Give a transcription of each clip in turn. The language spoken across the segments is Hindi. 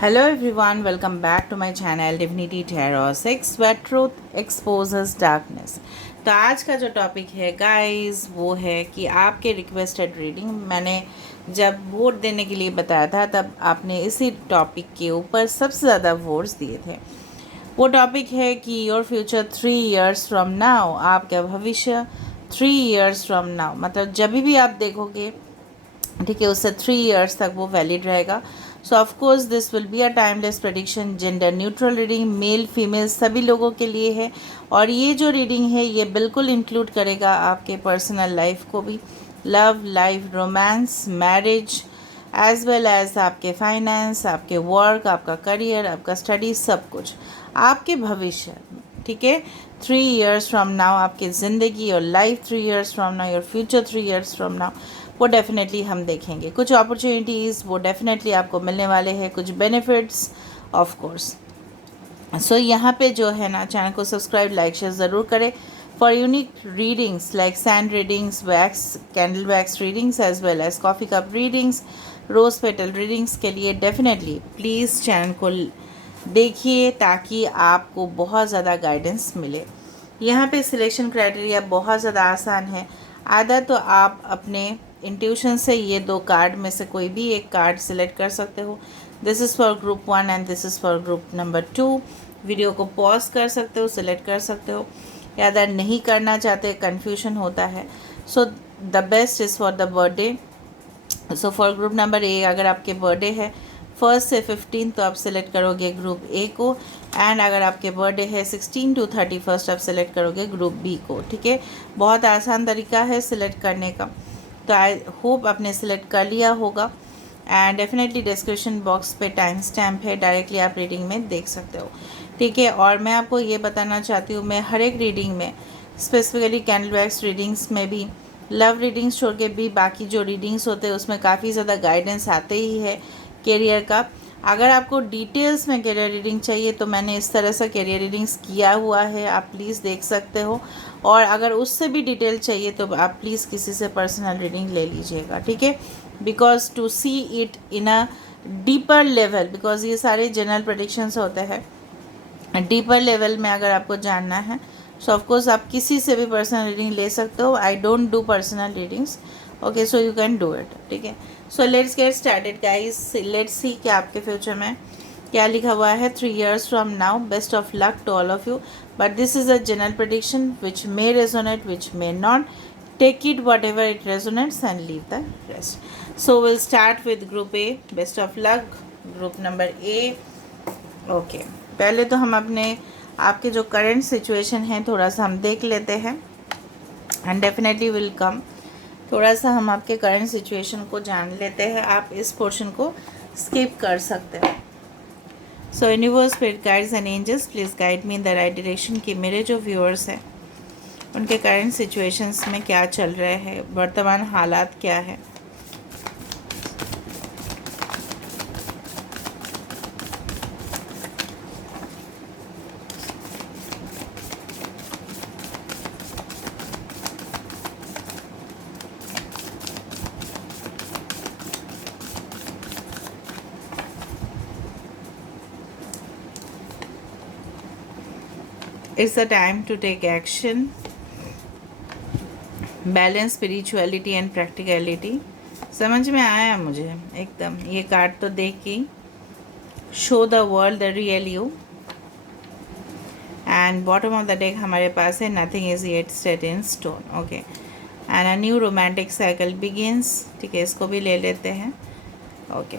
Hello everyone, welcome back to my channel Divinity Tarot 6 where truth exposes darkness। तो आज का जो टॉपिक है गाइस वो है कि आपके रिक्वेस्टेड रीडिंग मैंने जब वोट देने के लिए बताया था तब आपने इसी टॉपिक के ऊपर सबसे ज़्यादा वोट्स दिए थे। वो टॉपिक है कि your future 3 years from now, आपका भविष्य 3 years फ्रॉम नाउ, मतलब जब भी आप देखोगे ठीक है उससे 3 years तक वो वैलिड रहेगा। So of course this will be a timeless prediction, gender neutral reading, male female सभी लोगों के लिए है। और ये जो रीडिंग है ये बिल्कुल इंक्लूड करेगा आपके पर्सनल लाइफ को भी, love life, romance, marriage, as well as आपके फाइनेंस, आपके वर्क, आपका करियर, आपका स्टडी, सब कुछ आपके भविष्य। ठीक है, 3 years फ्रॉम नाउ आपकी ज़िंदगी और life, 3 years from now your future, 3 years from now वो डेफिनेटली हम देखेंगे। कुछ अपॉर्चुनिटीज़ वो डेफिनेटली आपको मिलने वाले हैं, कुछ बेनिफिट्स ऑफ कोर्स। सो यहाँ पे जो है ना, चैनल को सब्सक्राइब लाइक शेयर ज़रूर करें for unique readings like sand readings, wax candle wax readings as well as coffee cup readings, rose petal readings के लिए डेफिनेटली प्लीज़ चैनल को देखिए ताकि आपको बहुत ज़्यादा गाइडेंस मिले। यहाँ पे सिलेक्शन क्राइटेरिया बहुत ज़्यादा आसान है। आधा तो आप अपने इंट्यूशन से ये दो कार्ड में से कोई भी एक कार्ड सिलेक्ट कर सकते हो। This is for group 1 and this is for group number 2। Video को पॉज कर सकते हो, सिलेक्ट कर सकते हो, या अगर नहीं करना चाहते, कन्फ्यूजन होता है। So the best is for the birthday. So for group number ए अगर आपके बर्थडे है 1 से 15 तो आप सिलेक्ट करोगे ग्रुप ए को, एंड अगर आपके बर्थडे है 16 to 31 आप सिलेक्ट करोगे ग्रुप बी को। ठीक है, बहुत आसान तरीका है सिलेक्ट करने का। तो आई होप आपने सिलेक्ट कर लिया होगा एंड डेफिनेटली डिस्क्रिप्शन बॉक्स पे टाइम स्टैम्प है, डायरेक्टली आप रीडिंग में देख सकते हो। ठीक है, और मैं आपको ये बताना चाहती हूँ, मैं हर एक रीडिंग में स्पेसिफिकली कैंडल वैक्स रीडिंग्स में भी, लव रीडिंग्स छोड़ के भी बाकी जो रीडिंग्स होते हैं उसमें काफ़ी ज़्यादा गाइडेंस आते ही है करियर का। अगर आपको डिटेल्स में करियर रीडिंग चाहिए तो मैंने इस तरह से करियर रीडिंग्स किया हुआ है, आप प्लीज़ देख सकते हो। और अगर उससे भी डिटेल चाहिए तो आप प्लीज़ किसी से पर्सनल रीडिंग ले लीजिएगा। ठीक है, because to see it in a deeper level, because ये सारे जनरल प्रेडिक्शंस होते हैं, डीपर लेवल में अगर आपको जानना है सो ऑफकोर्स आप किसी से भी पर्सनल रीडिंग ले सकते हो। आई don't do personal readings, okay, so you can do it. ठीक है, so let's get started guys, let's see कि आपके फ्यूचर में क्या लिखा हुआ है। 3 years from now, best of luck to all of you, but this is a general prediction which may resonate which may not. Take it whatever it resonates and leave the rest. So will start with group A, best of luck group number A. Okay, पहले तो हम अपने आपके जो करंट सिचुएशन है थोड़ा सा हम देख लेते हैं एंड डेफिनेटली विल कम। थोड़ा सा हम आपके करंट सिचुएशन को जान लेते हैं, आप इस पोर्शन को स्किप कर सकते हो। So universe, spirit guides and angels please guide me in the right direction कि मेरे जो व्यूअर्स हैं उनके करंट सिचुएशंस में क्या चल रहे हैं, वर्तमान हालात क्या है। It's the time to take action. Balance, spirituality and practicality समझ में आया मुझे एकदम। ये कार्ड तो देख के show the world the real you. And bottom of the deck हमारे पास है nothing is yet set in stone. Okay, and a new romantic cycle begins. ठीक है, इसको भी ले लेते हैं। ओके,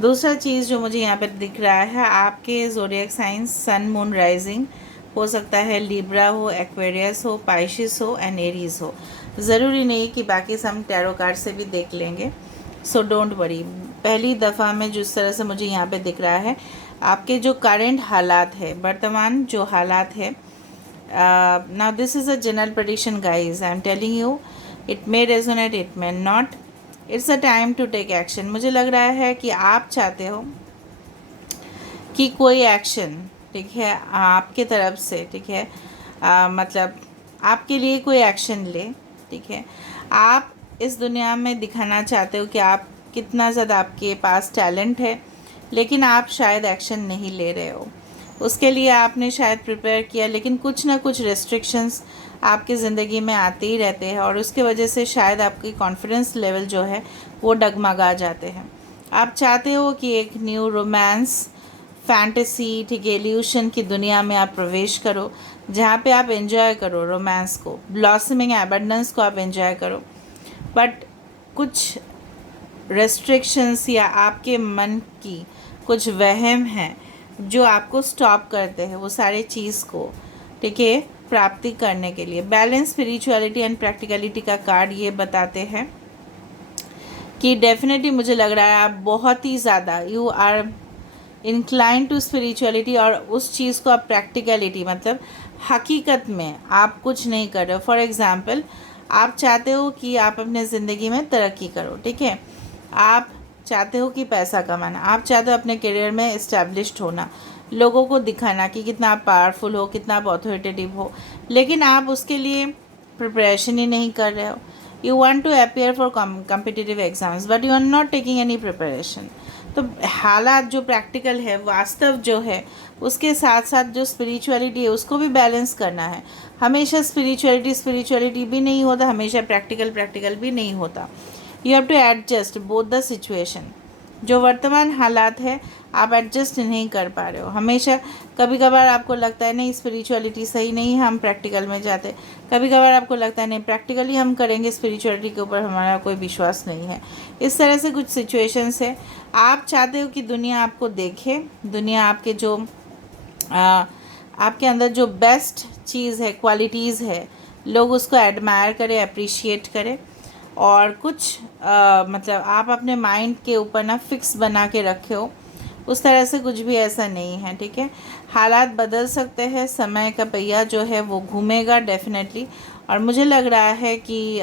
दूसरा चीज़ जो मुझे यहाँ पर दिख रहा है, आपके zodiac signs sun moon rising हो सकता है लिब्रा हो, एक्वेरियस हो, पाइशिस हो एंड एरीज हो। ज़रूरी नहीं कि बाकी सब टैरो कार्ड से भी देख लेंगे, सो डोंट वरी। पहली दफ़ा में जिस तरह से मुझे यहाँ पे दिख रहा है, आपके जो करंट हालात है, वर्तमान जो हालात है, now this is a general prediction guys, I am telling you, it may resonate, it may not. It's a time to take action. मुझे लग रहा है कि आप चाहते हो कि कोई एक्शन, ठीक है, आपके तरफ से, ठीक है, मतलब आपके लिए कोई एक्शन ले। ठीक है, आप इस दुनिया में दिखाना चाहते हो कि आप कितना ज़्यादा आपके पास टैलेंट है, लेकिन आप शायद एक्शन नहीं ले रहे हो। उसके लिए आपने शायद प्रिपेयर किया, लेकिन कुछ ना कुछ रेस्ट्रिक्शंस आपकी ज़िंदगी में आते ही रहते हैं और उसके वजह से शायद आपकी कॉन्फिडेंस लेवल जो है वो डगमगा जाते हैं। आप चाहते हो कि एक न्यू रोमांस, फैंटेसी, ठीक है, इल्यूशन की दुनिया में आप प्रवेश करो, जहाँ पे आप एंजॉय करो रोमांस को, ब्लॉसमिंग एबंडेंस को आप एंजॉय करो। बट कुछ रेस्ट्रिक्शंस या आपके मन की कुछ वहम हैं जो आपको स्टॉप करते हैं वो सारे चीज़ को, ठीक है, प्राप्ति करने के लिए। बैलेंस, स्पिरिचुअलिटी एंड प्रैक्टिकलिटी का कार्ड ये बताते हैं कि डेफिनेटली मुझे लग रहा है आप बहुत ही ज़्यादा you are incline to spirituality, और उस चीज़ को आप प्रैक्टिकलिटी मतलब हकीकत में आप कुछ नहीं कर रहे हो। फॉर एग्ज़ाम्पल, आप चाहते हो कि आप अपने ज़िंदगी में तरक्की करो, ठीक है, आप चाहते हो कि पैसा कमाना, आप चाहते हो अपने करियर में इस्टेब्लिश्ड होना, लोगों को दिखाना कि कितना आप पावरफुल हो, कितना आप अथॉरिटेटिव हो, लेकिन आप उसके लिए प्रिपरेशन ही नहीं कर रहे हो। You want to appear for competitive exams but you are not taking any preparation. तो हालात जो प्रैक्टिकल है, वास्तव जो है, उसके साथ साथ जो स्पिरिचुअलिटी है उसको भी बैलेंस करना है। हमेशा स्पिरिचुअलिटी भी नहीं होता, हमेशा प्रैक्टिकल भी नहीं होता। You have to adjust both the situation. जो वर्तमान हालात है आप एडजस्ट नहीं कर पा रहे हो। हमेशा कभी कभार आपको लगता है नहीं स्पिरिचुअलिटी सही नहीं है, हम प्रैक्टिकल में जाते। कभी कभार आपको लगता है नहीं प्रैक्टिकली हम करेंगे, स्पिरिचुअलिटी के ऊपर हमारा कोई विश्वास नहीं है। इस तरह से कुछ सिचुएशंस है। आप चाहते हो कि दुनिया आपको देखे, दुनिया आपके जो आपके अंदर जो बेस्ट चीज़ है, क्वालिटीज़ है, लोग उसको एडमायर करें, अप्रिशिएट करें। और कुछ मतलब आप अपने माइंड के ऊपर ना फिक्स बना के रखे हो, उस तरह से कुछ भी ऐसा नहीं है, ठीक है। हालात बदल सकते हैं, समय का पहिया जो है वो घूमेगा डेफिनेटली। और मुझे लग रहा है कि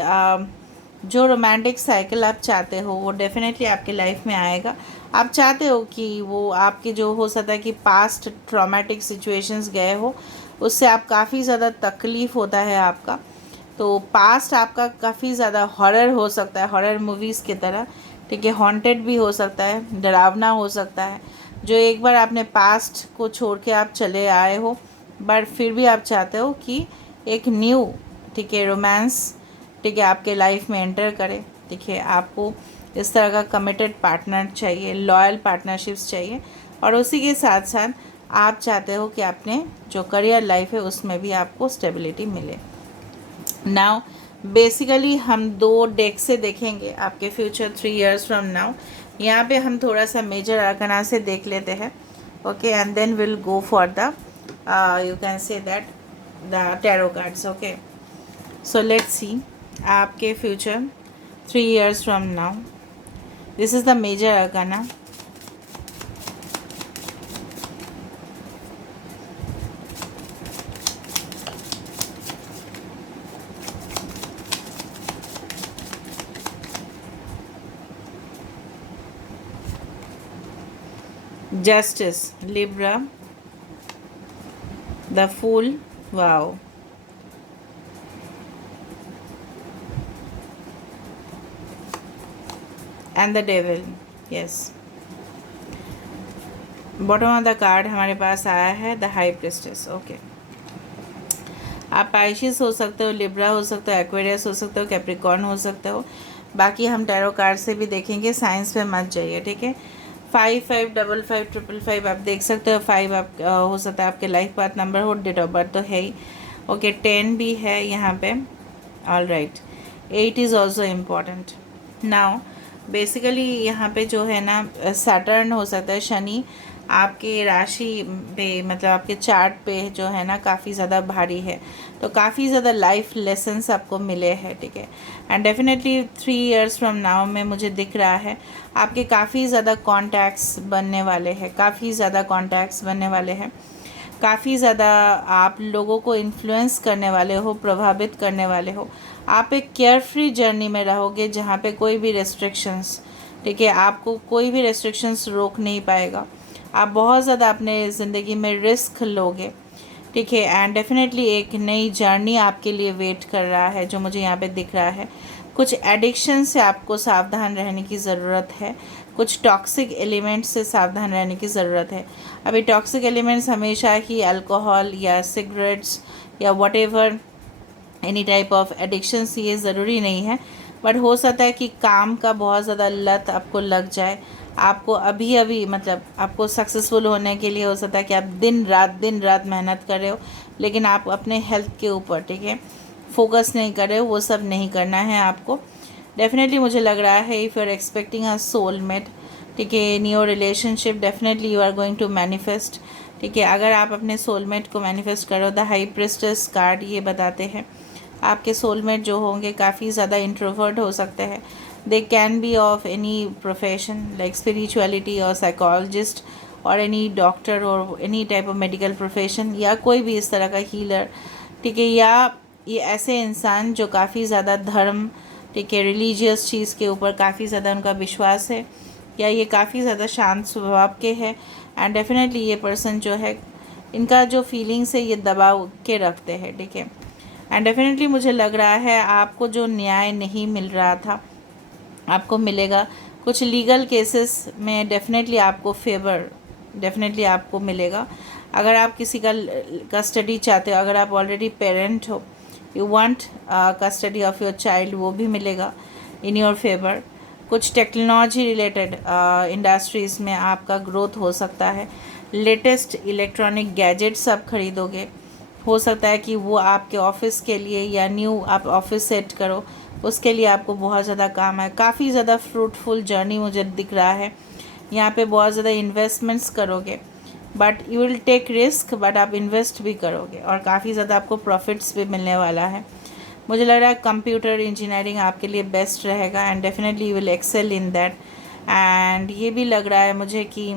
जो रोमांटिक साइकिल आप चाहते हो वो डेफिनेटली आपके लाइफ में आएगा। आप चाहते हो कि वो आपके जो हो सकता है कि पास्ट ट्रॉमेटिक सिचुएशंस गए हो, उससे आप काफ़ी ज़्यादा तकलीफ़ होता है आपका। तो पास्ट आपका काफ़ी ज़्यादा हॉरर हो सकता है, हॉरर मूवीज़ की तरह, ठीक है, हॉन्टेड भी हो सकता है, डरावना हो सकता है। जो एक बार आपने पास्ट को छोड़ के आप चले आए हो, बट फिर भी आप चाहते हो कि एक न्यू, ठीक है, रोमांस, ठीक है, आपके लाइफ में एंटर करे, ठीक है। आपको इस तरह का कमिटेड पार्टनर चाहिए, लॉयल पार्टनरशिप्स चाहिए, और उसी के साथ साथ आप चाहते हो कि आपने जो करियर लाइफ है उसमें भी आपको स्टेबिलिटी मिले। नाउ बेसिकली हम 2 डेक से देखेंगे आपके फ्यूचर 3 years फ्रॉम नाउ। यहाँ पे हम थोड़ा सा मेजर आर्कना से देख लेते हैं, okay, and then will go for the you can say that the tarot cards, okay. So let's see आपके future 3 years from now. This is the major arcana. Justice, Libra, the Fool, wow, and the Devil, yes. Bottom of the card हमारे पास आया है द हाई प्रिस्टेस, ओके। आप पाइशिस हो सकते हो, लिब्रा हो सकते हो, एक्वेरियस हो सकते हो, कैप्रिकॉर्न हो सकते हो। बाकी हम टैरो कार्ड से भी देखेंगे, साइंस पे मत जाइए, ठीक है। 555555 आप देख सकते हो। 5 आप हो सकता है आपके लाइफ पाथ नंबर हो, डेट ऑफ बर्थ तो है ही, ओके। 10 भी है यहाँ पे, all right. 8 is also important. Now basically यहाँ पे जो है ना सैटर्न हो सकता है, शनि आपके राशि पे मतलब आपके चार्ट पे जो है ना काफ़ी ज़्यादा भारी है, तो काफ़ी ज़्यादा लाइफ लेसन्स आपको मिले हैं, ठीक है। And definitely 3 years from now में मुझे दिख रहा है आपके काफ़ी ज़्यादा कॉन्टैक्ट्स बनने वाले हैं, काफ़ी ज़्यादा कॉन्टैक्ट्स बनने वाले हैं, काफ़ी ज़्यादा आप लोगों को इन्फ्लुएंस करने वाले हो, प्रभावित करने वाले हो। आप एक केयर फ्री जर्नी में रहोगे जहाँ पे कोई भी रेस्ट्रिक्शंस, ठीक है, आपको कोई भी रेस्ट्रिक्शंस रोक नहीं पाएगा। आप बहुत ज़्यादा अपने ज़िंदगी में रिस्क लोगे, ठीक है। एंड डेफिनेटली एक नई जर्नी आपके लिए वेट कर रहा है जो मुझे यहाँ पे दिख रहा है। कुछ एडिक्शन से आपको सावधान रहने की ज़रूरत है, कुछ टॉक्सिक एलिमेंट्स से सावधान रहने की ज़रूरत है। अभी टॉक्सिक एलिमेंट्स हमेशा ही अल्कोहल या सिगरेट्स या whatever any type of addictions, ये ज़रूरी नहीं है, बट हो सकता है कि काम का बहुत ज़्यादा लत आपको लग जाए। आपको अभी अभी मतलब आपको सक्सेसफुल होने के लिए हो सकता है कि आप दिन रात मेहनत कर रहे हो, लेकिन आप अपने हेल्थ के ऊपर, ठीक है, फोकस नहीं कर रहे हो। वो सब नहीं करना है आपको। डेफिनेटली मुझे लग रहा है if you are expecting a soulmate, ठीक है, in your relationship, definitely you are going to manifest, ठीक है। अगर आप अपने सोलमेट को मैनिफेस्ट करो, द हाई प्रिस्टेस कार्ड ये बताते हैं आपके सोलमेट जो होंगे काफ़ी ज़्यादा इंट्रोवर्ट हो सकते हैं। They can be of any profession like spirituality और साइकोलॉजिस्ट और एनी डॉक्टर और any type of medical profession, या कोई भी इस तरह का हीलर, ठीक है। या ये ऐसे इंसान जो काफ़ी ज़्यादा धर्म, ठीक है, रिलीजियस चीज़ के ऊपर काफ़ी ज़्यादा उनका विश्वास है, या ये काफ़ी ज़्यादा शांत स्वभाव के हैं। एंड डेफिनेटली ये पर्सन जो है, इनका जो फीलिंग्स है ये दबाव के रखते हैं, ठीक है। एंड डेफिनेटली मुझे लग रहा है आपको जो न्याय नहीं मिल रहा था आपको मिलेगा। कुछ लीगल केसेस में डेफिनेटली आपको फेवर डेफिनेटली आपको मिलेगा। अगर आप किसी का कस्टडी चाहते हो, अगर आप ऑलरेडी पेरेंट हो, you want custody of your child, वो भी मिलेगा इन योर फेवर। कुछ टेक्नोलॉजी रिलेटेड इंडस्ट्रीज़ में आपका ग्रोथ हो सकता है। लेटेस्ट इलेक्ट्रॉनिक गैजेट्स आप खरीदोगे, हो सकता है कि वो आपके ऑफिस के लिए या न्यू आप ऑफिस सेट करो उसके लिए आपको बहुत ज़्यादा काम है। काफ़ी ज़्यादा फ्रूटफुल जर्नी मुझे दिख रहा है। यहाँ पे बहुत ज़्यादा इन्वेस्टमेंट्स करोगे, but you will take risk, but आप इन्वेस्ट भी करोगे और काफ़ी ज़्यादा आपको प्रॉफिट्स भी मिलने वाला है। मुझे लग रहा है कंप्यूटर इंजीनियरिंग आपके लिए बेस्ट रहेगा and definitely you will excel in that. And ये भी लग रहा है मुझे कि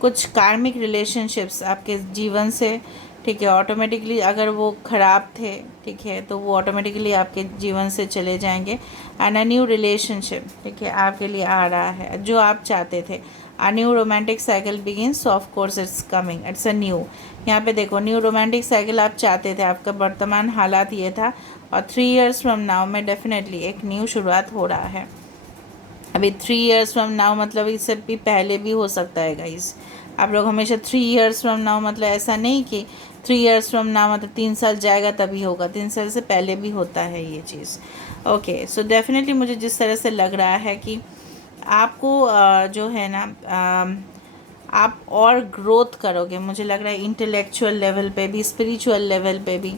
कुछ कार्मिक रिलेशनशिप्स आपके जीवन से, ठीक है, ऑटोमेटिकली अगर वो ख़राब थे, ठीक है, तो वो ऑटोमेटिकली आपके जीवन से चले जाएंगे। एंड अ न्यू रिलेशनशिप, ठीक है, आपके लिए आ रहा है जो आप चाहते थे। A new romantic cycle begins, of course it's coming, it's a new. यहाँ पे देखो न्यू रोमांटिक साइकिल आप चाहते थे, आपका वर्तमान हालात ये था, और 3 इयर्स फ्रॉम नाउ में डेफिनेटली एक न्यू शुरुआत हो रहा है। अभी 3 इयर्स फ्रॉम नाउ मतलब इससे भी पहले भी हो सकता है गाइस। आप लोग हमेशा 3 इयर्स फ्रॉम नाउ मतलब ऐसा नहीं कि 3 इयर्स फ्रॉम नाउ मतलब 3 साल जाएगा तभी होगा, 3 साल से पहले भी होता है ये चीज़। ओके, सो डेफिनेटली मुझे जिस तरह से लग रहा है कि आपको जो है ना आप और ग्रोथ करोगे, मुझे लग रहा है इंटेलेक्चुअल लेवल पे भी, स्पिरिचुअल लेवल पे भी।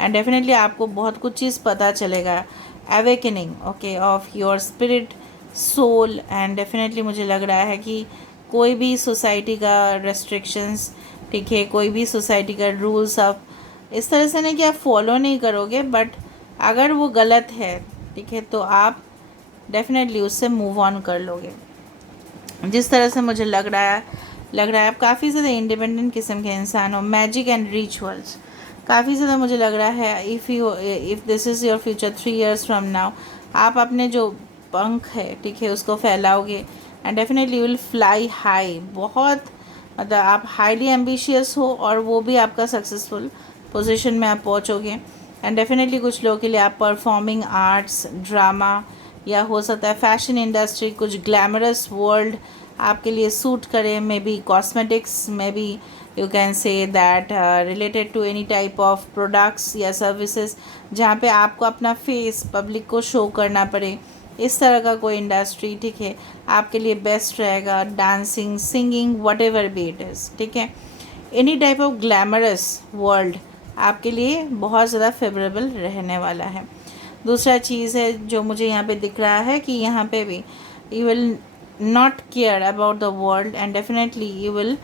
एंड डेफिनेटली आपको बहुत कुछ चीज़ पता चलेगा, awakening, okay, of your spirit soul. And definitely मुझे लग रहा है कि कोई भी सोसाइटी का रेस्ट्रिक्शंस, ठीक है, कोई भी सोसाइटी का रूल्स आप इस तरह से नहीं कि आप फॉलो नहीं करोगे, बट अगर वो गलत है, ठीक है, तो आप डेफिनेटली उससे मूव ऑन कर लोगे। जिस तरह से मुझे लग रहा है आप काफ़ी ज़्यादा इंडिपेंडेंट किस्म के इंसान हो। मैजिक एंड रिचुअल्स काफ़ी ज़्यादा मुझे लग रहा है, if this is your future 3 years from now, आप अपने जो पंख है, ठीक है, उसको फैलाओगे and definitely you will fly high. बहुत मतलब आप हाईली एम्बिशियस हो और वो भी आपका सक्सेसफुल पोजीशन में आप पहुंचोगे। एंड डेफिनेटली कुछ लोगों के लिए आप परफॉर्मिंग आर्ट्स, ड्रामा, या हो सकता है फैशन इंडस्ट्री, कुछ ग्लैमरस वर्ल्ड आपके लिए सूट करे, maybe cosmetics, maybe you can say that related to any type of products या सर्विसेज जहाँ पे आपको अपना फेस पब्लिक को शो करना पड़े, इस तरह का कोई इंडस्ट्री, ठीक है, आपके लिए बेस्ट रहेगा। Dancing, singing, what ever be it is, ठीक है, any type of glamorous world आपके लिए बहुत ज़्यादा फेवरेबल रहने वाला है। दूसरा चीज़ है जो मुझे यहाँ पे दिख रहा है कि यहाँ पे भी you will not care about the world and definitely you will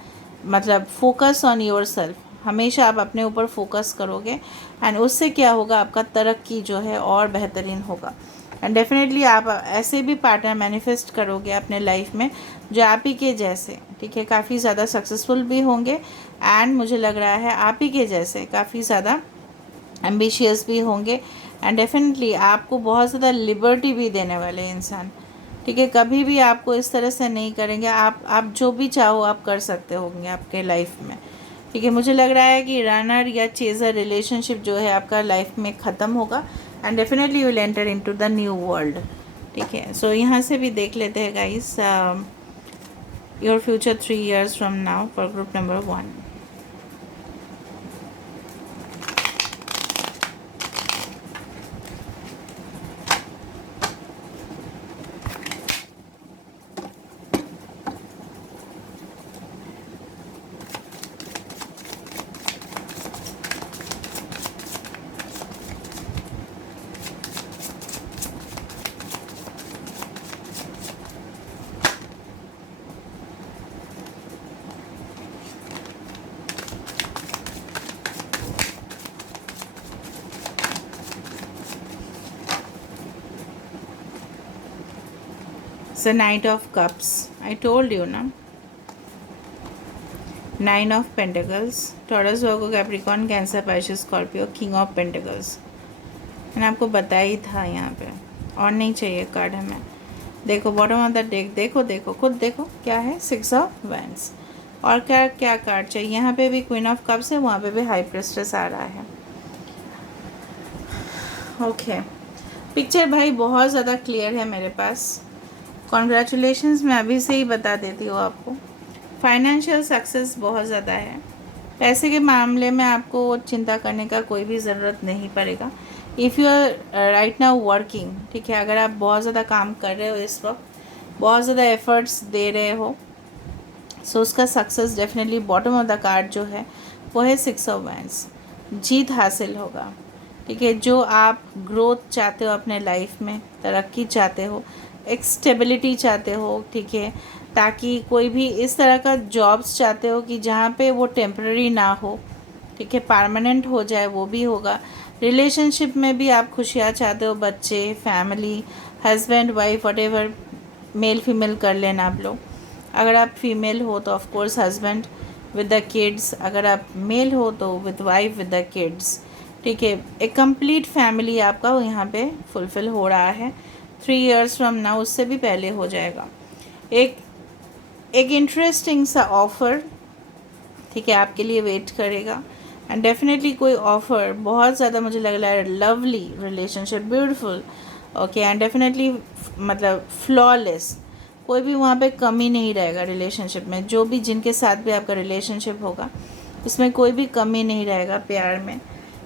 मतलब फोकस ऑन योर सेल्फ। हमेशा आप अपने ऊपर फोकस करोगे एंड उससे क्या होगा, आपका तरक्की जो है और बेहतरीन होगा। एंड डेफिनेटली आप ऐसे भी पार्टनर मैनिफेस्ट करोगे अपने लाइफ में जो आप ही के जैसे, ठीक है, काफ़ी ज़्यादा सक्सेसफुल भी होंगे। एंड मुझे लग रहा है आप ही के जैसे काफ़ी ज़्यादा एम्बिशियस भी होंगे। एंड डेफिनेटली आपको बहुत ज़्यादा लिबर्टी भी देने वाले इंसान, ठीक है, कभी भी आपको इस तरह से नहीं करेंगे। आप जो भी चाहो आप कर सकते होंगे आपके लाइफ में, ठीक है। मुझे लग रहा है कि रनर या चेज़र रिलेशनशिप जो है आपका लाइफ में ख़त्म होगा and definitely you will enter into the new world, ठीक है। सो यहाँ से भी देख लेते हैं guys, your future 3 years from now for group number 1। The Knight of Cups. I told you ना, 9 of Pentacles, Taurus, Virgo, Capricorn, Cancer, Pisces, Scorpio, King of Pentacles। मैंने आपको बताया ही था यहाँ पे, और नहीं चाहिए कार्ड हमें। देखो बॉटम ऑफ द डेक, देखो देखो खुद देखो क्या है, 6 of Wands। और क्या क्या कार्ड चाहिए, यहाँ पे भी क्वीन ऑफ कप्स है, वहाँ पे भी हाई प्रेस्टेस आ रहा है। ओके, पिक्चर भाई बहुत ज़्यादा क्लियर है मेरे पास। कॉन्ग्रेचुलेशंस, मैं अभी से ही बता देती हूँ आपको। फाइनेंशियल सक्सेस बहुत ज़्यादा है, पैसे के मामले में आपको चिंता करने का कोई भी ज़रूरत नहीं पड़ेगा। If you are right now working, ठीक है, अगर आप बहुत ज़्यादा काम कर रहे हो इस वक्त, बहुत ज़्यादा एफर्ट्स दे रहे हो, सो उसका success definitely, bottom of the card जो है वो है 6 of Wands। जीत हासिल होगा, ठीक है। जो आप ग्रोथ चाहते हो अपने लाइफ में, तरक्की चाहते हो, एक स्टेबिलिटी चाहते हो, ठीक है, ताकि कोई भी इस तरह का जॉब्स चाहते हो कि जहाँ पे वो टेम्पररी ना हो, ठीक है, परमानेंट हो जाए, वो भी होगा। रिलेशनशिप में भी आप खुशियाँ चाहते हो, बच्चे, family, husband wife, whatever, male female कर लेना आप लोग। अगर आप फीमेल हो तो of course husband with the kids, अगर आप मेल हो तो with wife with the kids, ठीक है। एक कंप्लीट फैमिली आपका यहाँ पे फुलफ़िल हो रहा है 3 years फ्रॉम नाउ, उससे भी पहले हो जाएगा। एक एक इंटरेस्टिंग सा ऑफ़र, ठीक है, आपके लिए वेट करेगा। एंड डेफिनेटली कोई ऑफ़र बहुत ज़्यादा मुझे लग रहा है, lovely relationship, beautiful, okay, and definitely मतलब फ्लॉलेस, कोई भी वहाँ पे कमी नहीं रहेगा रिलेशनशिप में। जो भी जिनके साथ भी आपका रिलेशनशिप होगा, इसमें कोई भी कमी नहीं रहेगा प्यार में,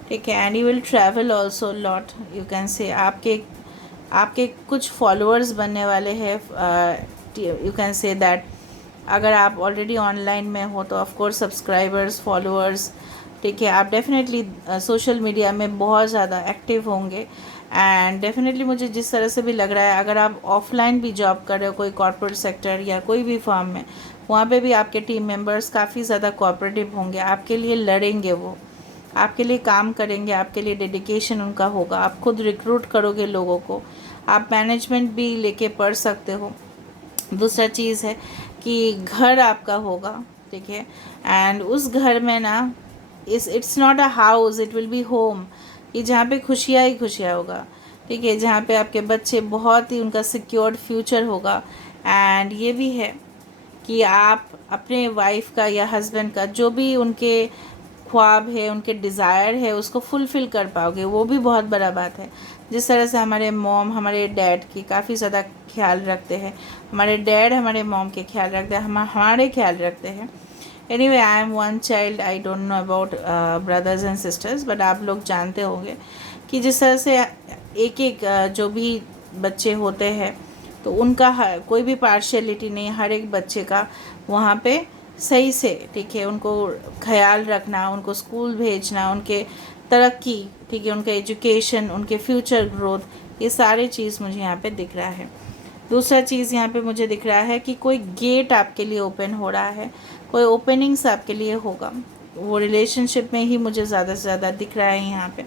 ठीक है। And you will travel also lot, you can से आपके कुछ फॉलोअर्स बनने वाले हैं, यू कैन से दैट। अगर आप ऑलरेडी ऑनलाइन में हो तो ऑफ कोर्स सब्सक्राइबर्स, फॉलोअर्स, ठीक है, आप डेफिनेटली सोशल मीडिया में बहुत ज़्यादा एक्टिव होंगे। एंड डेफिनेटली मुझे जिस तरह से भी लग रहा है, अगर आप ऑफलाइन भी जॉब कर रहे हो, कोई कॉर्पोरेट सेक्टर या कोई भी फर्म में, वहाँ पे भी आपके टीम मेंबर्स काफ़ी ज़्यादा कोऑपरेटिव होंगे, आपके लिए लड़ेंगे, वो आपके लिए काम करेंगे, आपके लिए डेडिकेशन उनका होगा। आप खुद रिक्रूट करोगे लोगों को, आप मैनेजमेंट भी लेके पढ़ सकते हो। दूसरा चीज़ है कि घर आपका होगा, ठीक है, एंड उस घर में ना, it's not a house, it will be home, कि जहाँ पे खुशियाँ ही खुशियाँ होगा, ठीक है, जहाँ पे आपके बच्चे बहुत ही, उनका सिक्योर्ड फ्यूचर होगा। एंड ये भी है कि आप अपने वाइफ का या हस्बैंड का जो भी उनके ख्वाब है, उनके डिज़ायर है, उसको फुलफ़िल कर पाओगे, वो भी बहुत बड़ा बात है। जिस तरह से हमारे मॉम हमारे डैड की काफ़ी ज़्यादा ख्याल रखते हैं, हमारे डैड हमारे मॉम के ख्याल रखते हैं, हम हमारे ख्याल रखते हैं। Anyway, I am one child, I don't know about brothers and sisters, but आप लोग जानते होंगे कि जिस तरह से एक एक जो भी बच्चे होते हैं, तो उनका कोई भी पार्शियलिटी नहीं, हर एक बच्चे का वहाँ पे सही से, ठीक है, उनको ख्याल रखना, उनको स्कूल भेजना, उनके तरक्की, ठीक है, उनका एजुकेशन, उनके फ्यूचर ग्रोथ, ये सारी चीज़ मुझे यहाँ पे दिख रहा है। दूसरा चीज़ यहाँ पे मुझे दिख रहा है कि कोई गेट आपके लिए ओपन हो रहा है, कोई ओपनिंग्स आपके लिए होगा। वो रिलेशनशिप में ही मुझे ज़्यादा से ज़्यादा दिख रहा है यहाँ पे,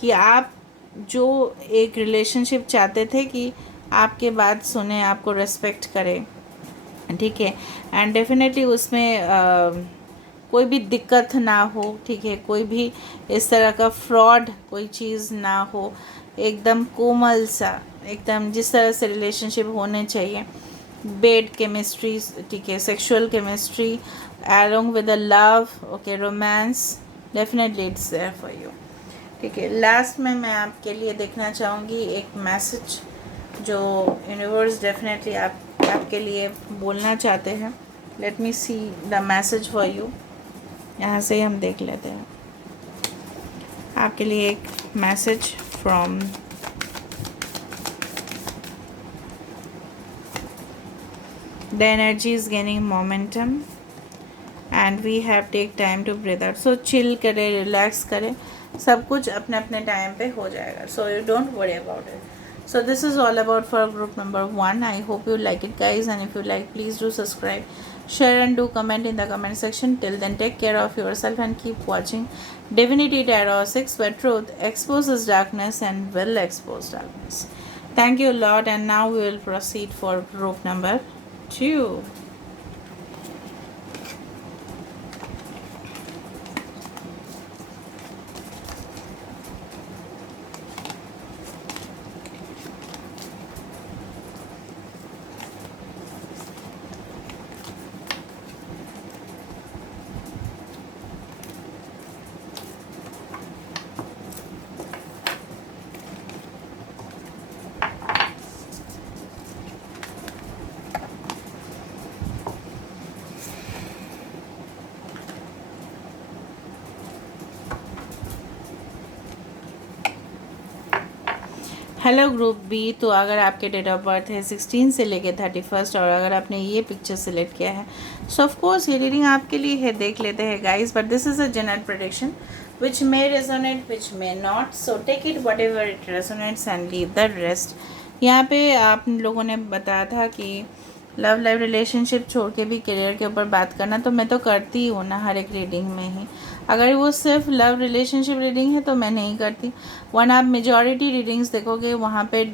कि आप जो एक रिलेशनशिप चाहते थे कि आपके बात सुने, आपको रेस्पेक्ट करें, ठीक है, एंड डेफिनेटली उसमें कोई भी दिक्कत ना हो, ठीक है, कोई भी इस तरह का फ्रॉड कोई चीज़ ना हो, एकदम कोमल सा, एकदम जिस तरह से रिलेशनशिप होने चाहिए, बेड केमिस्ट्री, ठीक है, sexual chemistry along with the love, okay, romance, definitely it's there for you, ठीक है। लास्ट में मैं आपके लिए देखना चाहूँगी एक मैसेज, जो यूनिवर्स डेफिनेटली आपके लिए बोलना चाहते हैं। Late me see the message for you. यहाँ से ही हम देख लेते हैं आपके लिए एक message from the energy is gaining momentum and we have take time to breathe out. So chill करें, रिलैक्स करें, सब कुछ अपने अपने टाइम पे हो जाएगा। So you don't worry about it. So this is all about for group number 1. I hope you like it guys, and if you like, please do subscribe, share and do comment in the comment section. Till then, take care of yourself and keep watching Divinity Tarot 6, where truth exposes darkness and will expose darkness. Thank you a lot, and now we will proceed for group number 2. Hello group B. तो अगर आपके डेट ऑफ बर्थ है 16 से लेके 31 और अगर आपने ये पिक्चर सेलेक्ट किया है, सो ऑफ कोर्स ये रीडिंग आपके लिए है। देख लेते हैं guys, but this is a general prediction which may resonate which may not, so take it whatever it resonates and leave the rest. यहाँ पे आप लोगों ने बताया था कि लव लाइफ रिलेशनशिप छोड़ के भी करियर के ऊपर बात करना, तो मैं तो करती ही हूँ ना हर एक रीडिंग में ही। अगर वो सिर्फ लव रिलेशनशिप रीडिंग है तो मैं नहीं करती। वन आप मेजॉरिटी रीडिंग्स देखोगे वहाँ पे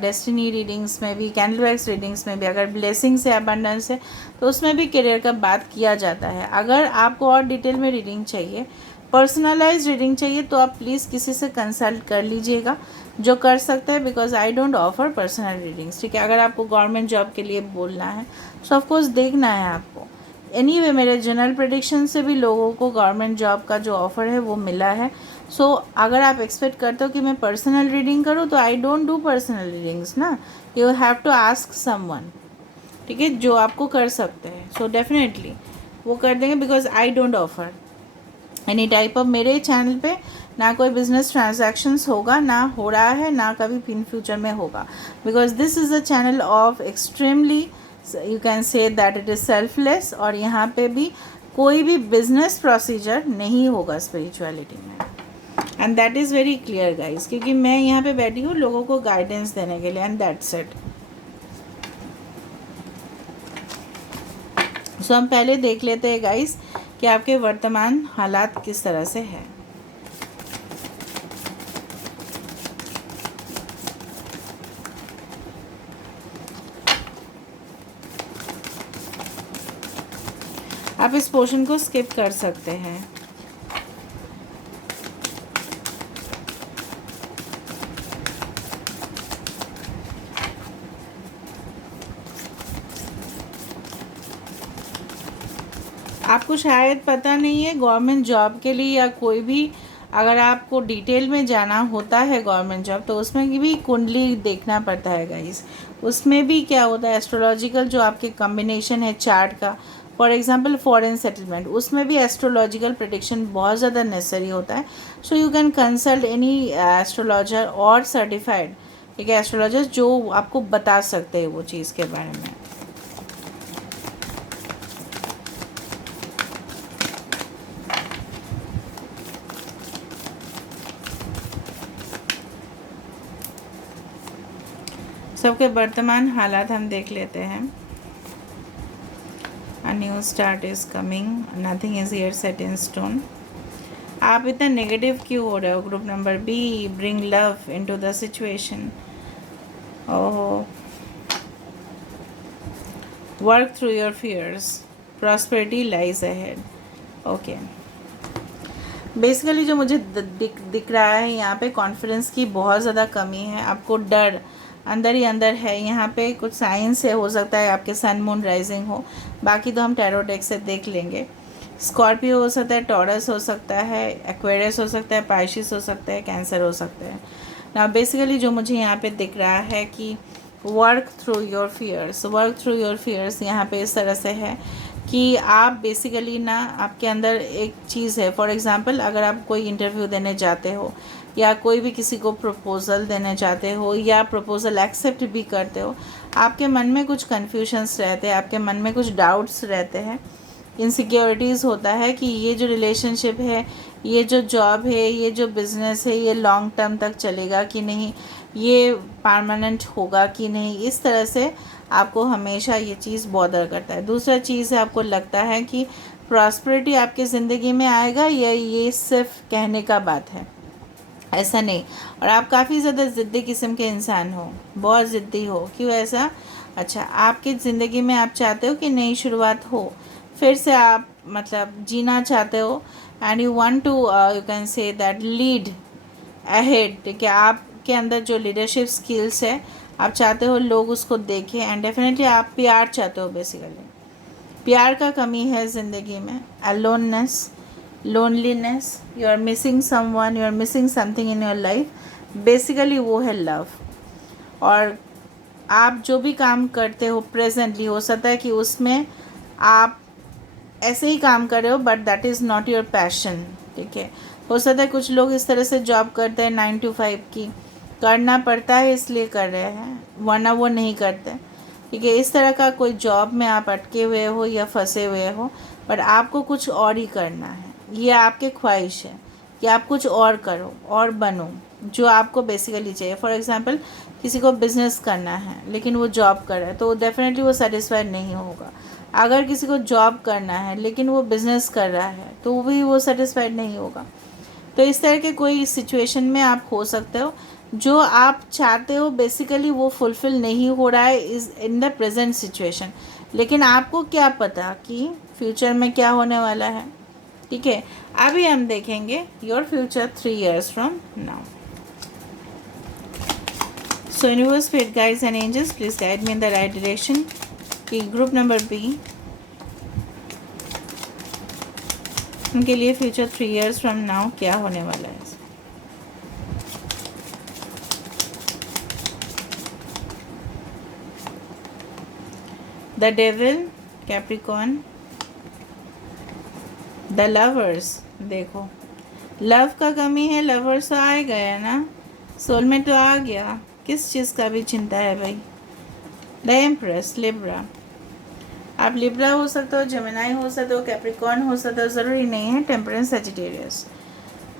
डेस्टिनी रीडिंग्स में भी, कैंडल वैक्स रीडिंग्स में भी, अगर ब्लेसिंग्स है, अबंडेंस है, तो उसमें भी करियर का बात किया जाता है। अगर आपको और डिटेल में रीडिंग चाहिए, पर्सनलाइज रीडिंग चाहिए, तो आप प्लीज़ किसी से कंसल्ट कर लीजिएगा जो कर सकते हैं, because I don't offer personal readings. ठीक है, अगर आपको गवर्नमेंट जॉब के लिए बोलना है सो ऑफकोर्स देखना है आपको। एनीवे मेरे जनरल प्रेडिक्शन से भी लोगों को गवर्नमेंट जॉब का जो ऑफ़र है वो मिला है। सो अगर आप एक्सपेक्ट करते हो कि मैं पर्सनल रीडिंग करूँ, तो I don't do personal readings ना, you have to ask someone, ठीक है, जो आपको कर सकते हैं। सो डेफिनेटली वो कर देंगे, because I don't offer any type of, मेरे चैनल पे ना कोई बिजनेस ट्रांजैक्शंस होगा, ना हो रहा है, ना कभी इन फ्यूचर में होगा, because this is a channel of extremely, you can say that it is selfless. और यहाँ पे भी कोई भी बिजनेस प्रोसीजर नहीं होगा स्पिरिचुअलिटी में, and that is very clear guys, क्योंकि मैं यहाँ पे बैठी हूँ लोगों को गाइडेंस देने के लिए, एंड दैट्स इट। सो हम पहले देख लेते हैं गाइज कि आपके वर्तमान हालात किस तरह से है। आप इस पोर्शन को स्किप कर सकते हैं। आपको शायद पता नहीं है, गवर्नमेंट जॉब के लिए या कोई भी अगर आपको डिटेल में जाना होता है गवर्नमेंट जॉब, तो उसमें भी कुंडली देखना पड़ता है गाइस। उसमें भी क्या होता है, एस्ट्रोलॉजिकल जो आपके कॉम्बिनेशन है चार्ट का, फॉर एग्जांपल फॉरेन सेटलमेंट, उसमें भी एस्ट्रोलॉजिकल प्रेडिक्शन बहुत ज़्यादा नेसेसरी होता है। So you can consult any astrologer और सर्टिफाइड, ठीक है, एस्ट्रोलॉजर जो आपको बता सकते हैं वो चीज़ के बारे में। सबके वर्तमान हालात हम देख लेते हैं। A new start is coming, nothing is here set in stone. आप इतना नेगेटिव क्यों हो रहे हो? Group number B, bring love into the situation. Oh, work through your fears, prosperity lies ahead. Okay, basically जो मुझे दिख रहा है यहाँ पे, कॉन्फिडेंस की बहुत ज़्यादा कमी है, आपको डर अंदर ही अंदर है। यहाँ पे कुछ साइंस है, हो सकता है आपके सन मून राइजिंग हो, बाकी तो हम टैरो डेक से देख लेंगे। स्कॉर्पियो हो सकता है, टॉरस हो सकता है, एक्वेरियस हो सकता है, पाइशिस हो सकता है, कैंसर हो सकता है ना। बेसिकली जो मुझे यहाँ पे दिख रहा है कि work through your fears. Work through your fears यहाँ पे इस तरह से है कि आप बेसिकली ना, आपके अंदर एक चीज़ है। फॉर एग्ज़ाम्पल, अगर आप कोई इंटरव्यू देने जाते हो या कोई भी किसी को प्रपोज़ल देने जाते हो या प्रपोज़ल एक्सेप्ट भी करते हो, आपके मन में कुछ कन्फ्यूजन्स रहते हैं, आपके मन में कुछ डाउट्स रहते हैं, इनसिक्योरिटीज़ होता है कि ये जो रिलेशनशिप है, ये जो जॉब है, ये जो बिज़नेस है, ये लॉन्ग टर्म तक चलेगा कि नहीं, ये परमानेंट होगा कि नहीं। इस तरह से आपको हमेशा ये चीज़ बॉदर करता है। दूसरा चीज़ है, आपको लगता है कि प्रॉस्पेरिटी आपकी ज़िंदगी में आएगा, या ये सिर्फ कहने का बात है, ऐसा नहीं। और आप काफ़ी ज़्यादा ज़िद्दी किस्म के इंसान हो, बहुत ज़िद्दी हो। क्यों ऐसा? अच्छा, आपकी ज़िंदगी में आप चाहते हो कि नई शुरुआत हो, फिर से आप मतलब जीना चाहते हो, and you want to you can say that lead ahead. ठीक है, आपके अंदर जो लीडरशिप स्किल्स है, आप चाहते हो लोग उसको देखें, एंड डेफिनेटली आप प्यार चाहते हो। बेसिकली प्यार का कमी है ज़िंदगी में, aloneness, loneliness, you are missing someone, you are missing something in your life. Basically वो है लव। और आप जो भी काम करते हो प्रेजेंटली, हो सकता है कि उसमें आप ऐसे ही काम कर रहे हो, but that is not your passion. ठीक है, हो सकता है कुछ लोग इस तरह से जॉब करते हैं 9 to 5 की, करना पड़ता है इसलिए कर रहे हैं, वरना वो नहीं करते। ठीक है, इस तरह का कोई जॉब में आप अटके हुए हो या फंसे हुए हो, बट आपको कुछ और ही करना है, ये आपके ख्वाहिश है कि आप कुछ और करो और बनो जो आपको बेसिकली चाहिए। फॉर एग्ज़ाम्पल, किसी को बिज़नेस करना है लेकिन वो जॉब कर रहा है, तो डेफिनेटली वो सेटिस्फाइड नहीं होगा। अगर किसी को जॉब करना है लेकिन वो बिज़नेस कर रहा है, तो भी वो सेटिस्फाइड नहीं होगा। तो इस तरह के कोई सिचुएशन में आप हो सकते हो, जो आप चाहते हो बेसिकली वो फुलफ़िल नहीं हो रहा है is in the present situation. लेकिन आपको क्या पता कि फ्यूचर में क्या होने वाला है। ठीक है, अभी हम देखेंगे your future 3 years from now. So universe, spirit, guides and angels, please guide me in the right direction कि ग्रुप नंबर बी, उनके लिए फ्यूचर 3 years फ्रॉम नाउ क्या होने वाला है। The devil, Capricorn, the lovers. देखो, लव का कमी है, लवर्स तो आ गया ना, सोलमेट तो आ गया, किस चीज़ का भी चिंता है भाई। The empress, Libra. आप लिब्रा हो सकते हो, जेमिनाई हो सकते हो, कैप्रिकॉर्न हो सकते हो, ज़रूरी नहीं है temperance, Sagittarius.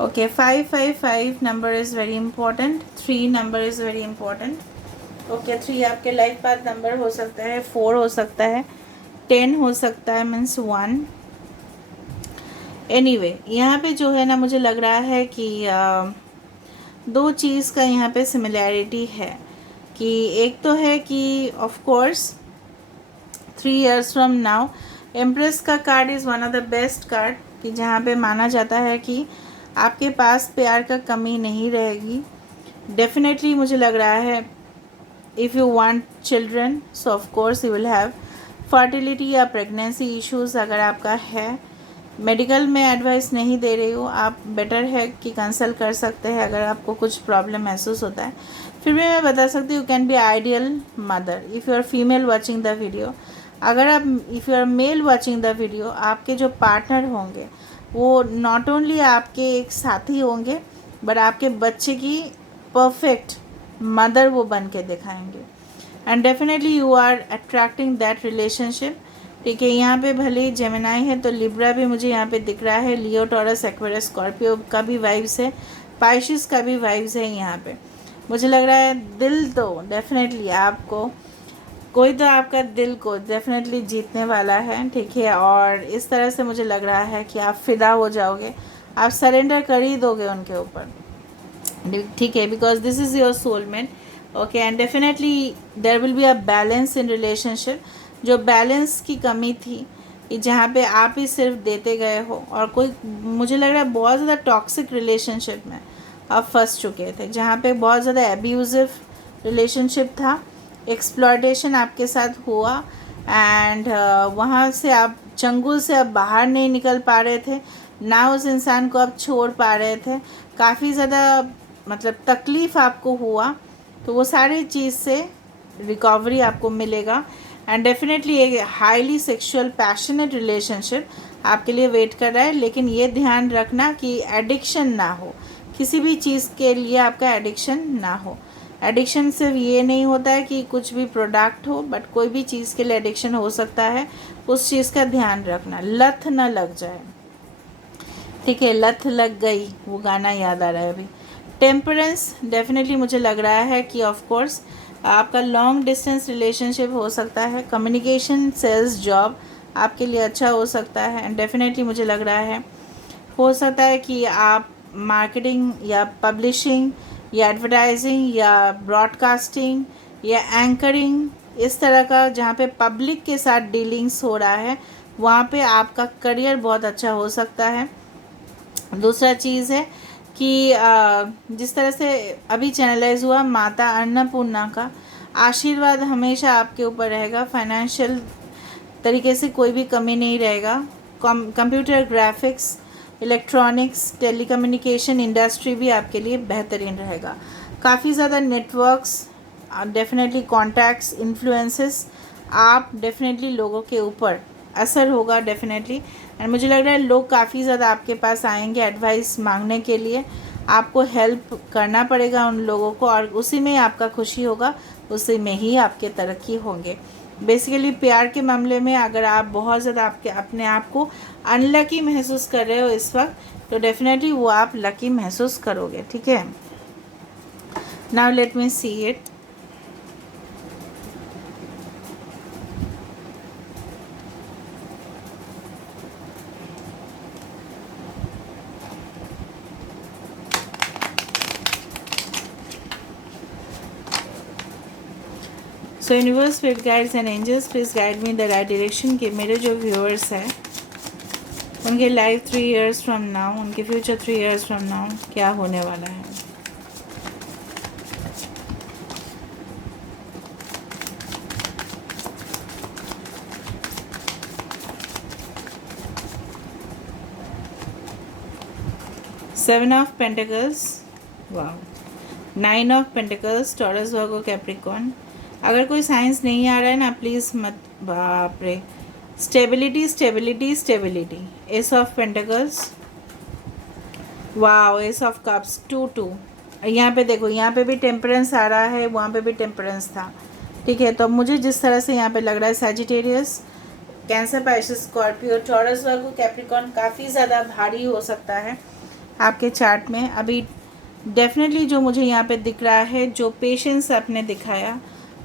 Okay, 555 number is very important, 3 number is very important. Okay, 3 आपके लाइफ पाथ नंबर हो सकता है, 4 हो सकता है, 10 हो सकता है, मीन्स 1। एनीवे, यहाँ पे जो है ना, मुझे लग रहा है कि दो चीज़ का यहाँ पे सिमिलैरिटी है कि एक तो है कि of course 3 years from now, empress का card is one of the best card, कि जहाँ पे माना जाता है कि आपके पास प्यार का कमी नहीं रहेगी। डेफिनेटली मुझे लग रहा है, if you want children, so of course you will have. Fertility या प्रेगनेंसी इश्यूज़ अगर आपका है, मेडिकल में एडवाइस नहीं दे रही हूँ, आप बेटर है कि कंसल्ट कर सकते हैं अगर आपको कुछ प्रॉब्लम महसूस होता है। फिर भी मैं बता सकती हूँ, can be ideal mother if you are female watching the video. अगर आप, if you are male watching the video, आपके जो पार्टनर होंगे वो नॉट ओनली आपके एक साथी होंगे, बट आपके बच्चे की परफेक्ट मदर वो बन के दिखाएंगे, and definitely you are attracting that relationship. ठीक है, यहाँ पे भले ही जेमिनाई है तो लिब्रा भी मुझे यहाँ पे दिख रहा है, लियो, टॉरस, एक्वेरियस, स्कॉर्पियो का भी वाइब्स है, पाइशिस का भी वाइब्स है। यहाँ पे मुझे लग रहा है दिल तो डेफिनेटली आपको, कोई तो आपका दिल को डेफिनेटली जीतने वाला है। ठीक है, और इस तरह से मुझे लग रहा है कि आप फिदा हो जाओगे, आप सरेंडर कर ही दोगे उनके ऊपर। ठीक है, because this is your soulmate. Okay, and definitely there will be a balance in relationship. जो बैलेंस की कमी थी, कि जहाँ पे आप ही सिर्फ देते गए हो, और कोई, मुझे लग रहा है बहुत ज़्यादा टॉक्सिक रिलेशनशिप में आप फंस चुके थे, जहाँ पे बहुत ज़्यादा एब्यूज़िव रिलेशनशिप था, एक्सप्लॉयटेशन आपके साथ हुआ, एंड वहाँ से आप चंगुल से अब बाहर नहीं निकल पा रहे थे, ना उस इंसान को आप छोड़ पा रहे थे, काफ़ी ज़्यादा मतलब तकलीफ़ आपको हुआ। तो वो सारी चीज़ से रिकवरी आपको मिलेगा। एंड डेफिनेटली एक हाईली सेक्सुअल पैशनेट रिलेशनशिप आपके लिए वेट कर रहा है, लेकिन ये ध्यान रखना कि एडिक्शन ना हो, किसी भी चीज़ के लिए आपका एडिक्शन ना हो। एडिक्शन सिर्फ ये नहीं होता है कि कुछ भी प्रोडक्ट हो, बट कोई भी चीज़ के लिए एडिक्शन हो सकता है, उस चीज़ का ध्यान रखना, लत ना लग जाए। ठीक है, लत लग गई, वो गाना याद आ रहा है अभी। टेम्परेंस, डेफिनेटली मुझे लग रहा है कि ऑफ कोर्स आपका लॉन्ग डिस्टेंस रिलेशनशिप हो सकता है। कम्युनिकेशन, सेल्स, जॉब आपके लिए अच्छा हो सकता है। एंड डेफिनेटली मुझे लग रहा है हो सकता है कि आप मार्केटिंग या पब्लिशिंग या एडवर्टाइजिंग या ब्रॉडकास्टिंग या एंकरिंग, इस तरह का जहाँ पे पब्लिक के साथ डीलिंग्स हो रहा है, वहाँ पे आपका करियर बहुत अच्छा हो सकता है। दूसरा चीज़ है कि जिस तरह से अभी चैनलाइज हुआ, माता अन्नपूर्णा का आशीर्वाद हमेशा आपके ऊपर रहेगा। फाइनेंशियल तरीके से कोई भी कमी नहीं रहेगा। Computer graphics, electronics, telecommunication industry भी आपके लिए बेहतरीन रहेगा। काफ़ी ज़्यादा नेटवर्क्स, डेफिनेटली कॉन्टैक्ट्स, इन्फ्लुएंसेस, आप डेफिनेटली लोगों के ऊपर असर होगा डेफिनेटली। एंड मुझे लग रहा है लोग काफ़ी ज़्यादा आपके पास आएंगे एडवाइस मांगने के लिए, आपको हेल्प करना पड़ेगा उन लोगों को, और उसी में आपका खुशी होगा, उसी में ही आपके तरक्की होंगे। बेसिकली प्यार के मामले में अगर आप बहुत ज़्यादा अपने आप को अनलकी महसूस कर रहे हो इस वक्त, तो डेफिनेटली वो आप लकी महसूस करोगे। ठीक है, now let me see it. So universe, spirit guides and angels, please guide me the right direction कि मेरे जो व्यूअर्स हैं उनके लाइफ 3 इयर्स फ्रॉम नाउ, उनके फ्यूचर 3 इयर्स फ्रॉम नाउ क्या होने वाला है। सेवन ऑफ पेंटिकल्स, वाह, 9 of pentacles, Taurus, Virgo, Capricorn. अगर कोई साइंस नहीं आ रहा है ना, प्लीज़ मत, बाप रे, stability stability stability, S of pentacles, वाह, एस ऑफ कप्स, 2-2। यहाँ पे देखो, यहाँ पे भी टेम्परेंस आ रहा है, वहाँ पे भी टेम्परेंस था। ठीक है, तो मुझे जिस तरह से यहाँ पे लग रहा है, Sagittarius, Cancer, Pisces, Scorpio, Taurus, Virgo, Capricorn काफ़ी ज़्यादा भारी हो सकता है आपके चार्ट में अभी। डेफिनेटली जो मुझे यहाँ पे दिख रहा है, जो पेशेंस आपने दिखाया,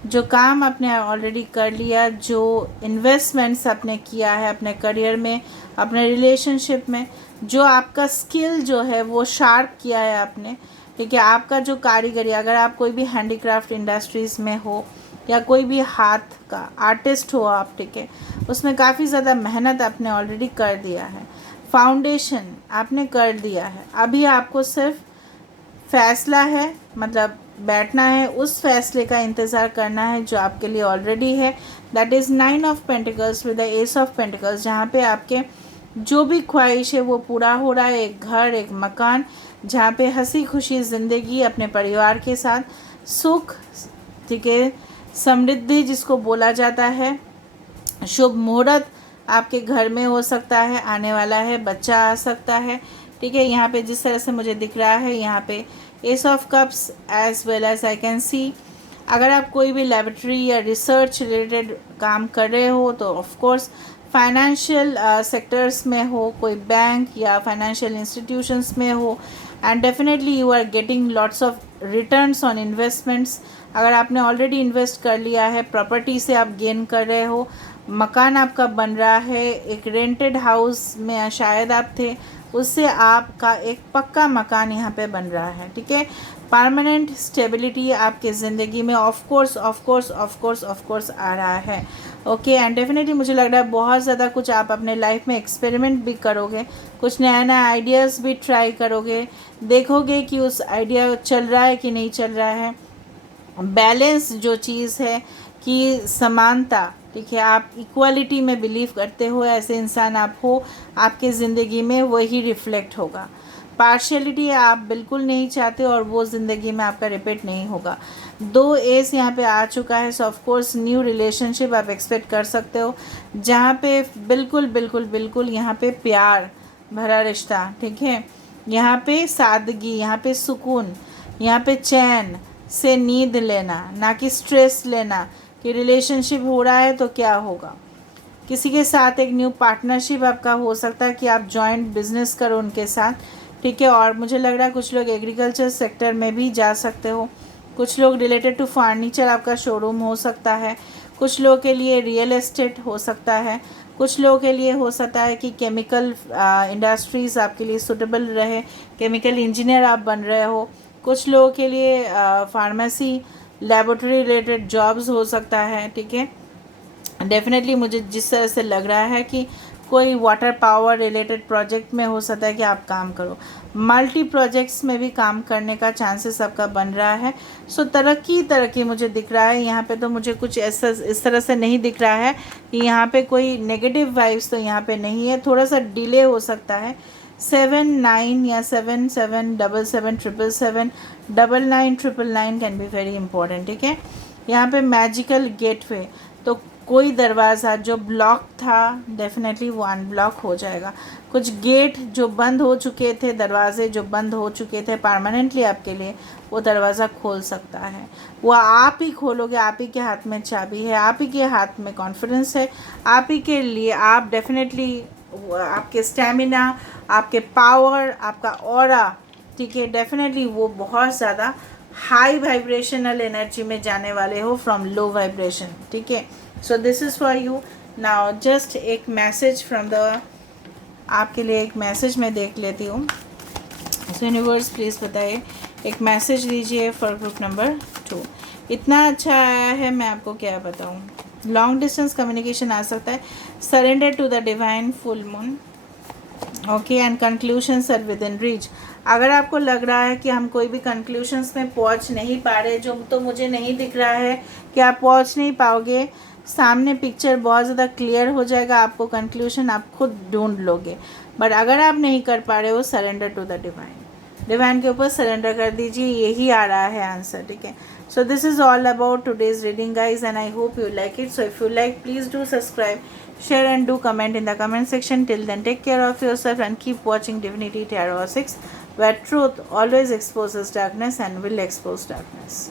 जो काम आपने ऑलरेडी कर लिया, जो इन्वेस्टमेंट्स आपने किया है अपने करियर में, अपने रिलेशनशिप में, जो आपका स्किल जो है वो शार्प किया है आपने। ठीक है, आपका जो कारीगरी, अगर आप कोई भी हैंडीक्राफ्ट इंडस्ट्रीज़ में हो या कोई भी हाथ का आर्टिस्ट हो आप, ठीक है, उसमें काफ़ी ज़्यादा मेहनत आपने ऑलरेडी कर दिया है, फाउंडेशन आपने कर दिया है। अभी आपको सिर्फ फैसला है, मतलब बैठना है, उस फैसले का इंतज़ार करना है जो आपके लिए ऑलरेडी है। That is 9 of pentacles with the S of pentacles, जहाँ पे आपके जो भी ख्वाहिश है वो पूरा हो रहा है। एक घर, एक मकान, जहाँ पे हंसी खुशी ज़िंदगी अपने परिवार के साथ, सुख, ठीक है, समृद्धि जिसको बोला जाता है, शुभ मुहूर्त आपके घर में हो सकता है, आने वाला है, बच्चा आ सकता है। ठीक है, यहाँ पे जिस तरह से मुझे दिख रहा है, यहाँ पे ace of cups as well as I can see, अगर आप कोई भी लेबोरेटरी या रिसर्च रिलेटेड काम कर रहे हो तो ऑफ कोर्स फाइनेंशियल सेक्टर्स में हो, कोई बैंक या फाइनेंशियल इंस्टीट्यूशंस में हो, and definitely you are getting lots of returns on investments. अगर आपने ऑलरेडी इन्वेस्ट कर लिया है, प्रॉपर्टी से आप गेन कर रहे हो, मकान आपका बन रहा है, एक रेंटेड हाउस में शायद आप थे, उससे आपका एक पक्का मकान यहाँ पे बन रहा है। ठीक है, परमानेंट स्टेबिलिटी आपके ज़िंदगी में ऑफ कोर्स आ रहा है। ओके, एंड डेफिनेटली मुझे लग रहा है बहुत ज़्यादा कुछ आप अपने लाइफ में एक्सपेरिमेंट भी करोगे, कुछ नया नया आइडियाज़ भी ट्राई करोगे, देखोगे कि उस आइडिया चल रहा है कि नहीं चल रहा है। बैलेंस जो चीज़ है कि समानता, ठीक है, आप इक्वालिटी में बिलीव करते हो, ऐसे इंसान आप हो, आपके ज़िंदगी में वही रिफ्लेक्ट होगा। पार्शियलिटी आप बिल्कुल नहीं चाहते और वो ज़िंदगी में आपका रिपीट नहीं होगा। 2 एस यहाँ पे आ चुका है, so of course new relationship आप एक्सपेक्ट कर सकते हो, जहाँ पे बिल्कुल बिल्कुल बिल्कुल यहाँ पे प्यार भरा रिश्ता, ठीक है। यहाँ पे सादगी, यहाँ पे सुकून, यहाँ पे चैन से नींद लेना, ना कि स्ट्रेस लेना कि रिलेशनशिप हो रहा है तो क्या होगा। किसी के साथ एक न्यू पार्टनरशिप आपका हो सकता है कि आप जॉइंट बिजनेस करो उनके साथ, ठीक है। और मुझे लग रहा है कुछ लोग एग्रीकल्चर सेक्टर में भी जा सकते हो, कुछ लोग रिलेटेड टू फर्नीचर आपका शोरूम हो सकता है, कुछ लोगों के लिए रियल एस्टेट हो सकता है, कुछ लोगों के लिए हो सकता है कि केमिकल इंडस्ट्रीज़ आपके लिए सूटेबल रहे, केमिकल इंजीनियर आप बन रहे हो, कुछ लोगों के लिए फार्मेसी लेबोरेटरी रिलेटेड जॉब्स हो सकता है, ठीक है। डेफिनेटली मुझे जिस तरह से लग रहा है कि कोई वाटर पावर रिलेटेड प्रोजेक्ट में हो सकता है कि आप काम करो, मल्टी प्रोजेक्ट्स में भी काम करने का चांसेस आपका बन रहा है। सो तरक्की मुझे दिख रहा है यहाँ पे। तो मुझे कुछ ऐसा इस तरह से नहीं दिख रहा है कि यहाँ पे कोई नेगेटिव वाइब्स तो यहाँ पे नहीं है, थोड़ा सा डिले हो सकता है। 79 या 777777999999 कैन बी वेरी इंपॉर्टेंट, ठीक है। यहाँ पे मैजिकल गेटवे, तो कोई दरवाज़ा जो ब्लॉक था डेफिनेटली वो अनब्लॉक हो जाएगा। कुछ गेट जो बंद हो चुके थे, दरवाजे जो बंद हो चुके थे परमानेंटली आपके लिए, वो दरवाज़ा खोल सकता है। वो आप ही खोलोगे, आप ही के हाथ में चाबी है, आप ही के हाथ में कॉन्फिडेंस है, आप ही के लिए। आप डेफिनेटली आपके स्टेमिना, आपके पावर, आपका ऑरा, ठीक है, डेफिनेटली वो बहुत ज़्यादा हाई वाइब्रेशनल एनर्जी में जाने वाले हो फ्रॉम लो वाइब्रेशन, ठीक है। सो this is for you now. Just एक मैसेज फ्रॉम द, आपके लिए एक मैसेज मैं देख लेती हूँ। सो यूनिवर्स प्लीज़ बताइए, एक मैसेज दीजिए फॉर ग्रुप नंबर 2। इतना अच्छा आया है, मैं आपको क्या बताऊँ। लॉन्ग डिस्टेंस कम्युनिकेशन आ सकता है, surrender to the divine full moon, okay, and conclusions are within reach. अगर आपको लग रहा है कि हम कोई भी कंक्लूशंस में पहुंच नहीं पा रहे, जो तो मुझे नहीं दिख रहा है कि आप पहुंच नहीं पाओगे, सामने पिक्चर बहुत ज़्यादा क्लियर हो जाएगा, आपको कंक्लूशन आप खुद ढूंढ लोगे। बट अगर आप नहीं कर पा रहे हो, surrender to the divine, divine के ऊपर सरेंडर कर दीजिए, यही आ रहा है आंसर, ठीक है। सो this is all about today's reading guys, and I hope you like it. So if you like, please do subscribe, share and do comment in the comment section. Till then, take care of yourself and keep watching Divinity Tarot 6, where truth always exposes darkness and will expose darkness.